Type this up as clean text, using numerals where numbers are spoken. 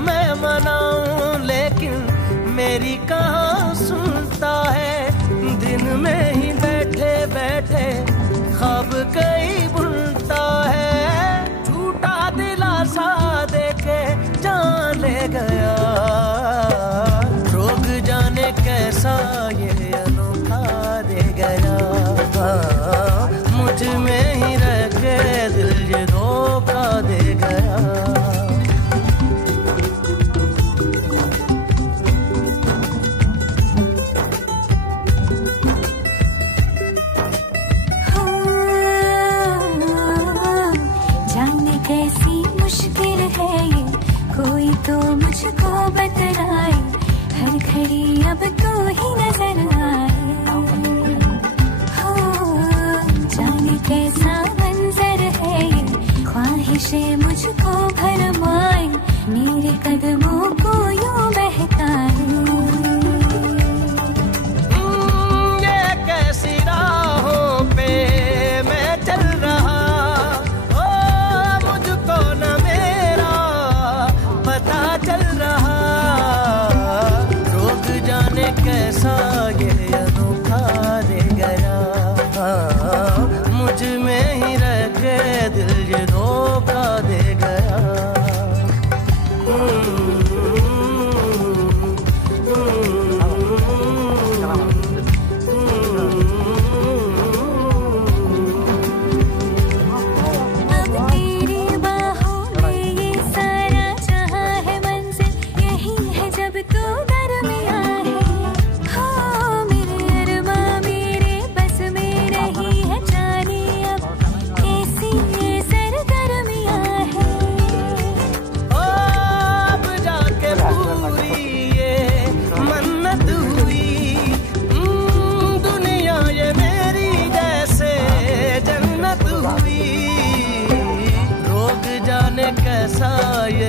मैं मनाऊं लेकिन मेरी कहाँ सुनता है। दिन में ही बैठे बैठे ख्वाब कई बुनता है। झूठा दिलासा देके जान ले गया। रोग जाने कैसा ये अनोखा दे गया। मुझ में ही रह के दिल ये धोखा दे गया। कैसी मुश्किल है ये, कोई तो मुझको बतलाए। हर घड़ी अब तू ही नजर आए। हो जाने कैसा मंजर है ये, ख्वाहिशें मुझको भरमाए। मेरे कदमों को यूं बहकाए। ये कैसी राहों पे मैं चल रहा। कैसा ये अनोखा दे गया। मुझ में ही रह के दिल ये धोखा दे गया। कैसा ये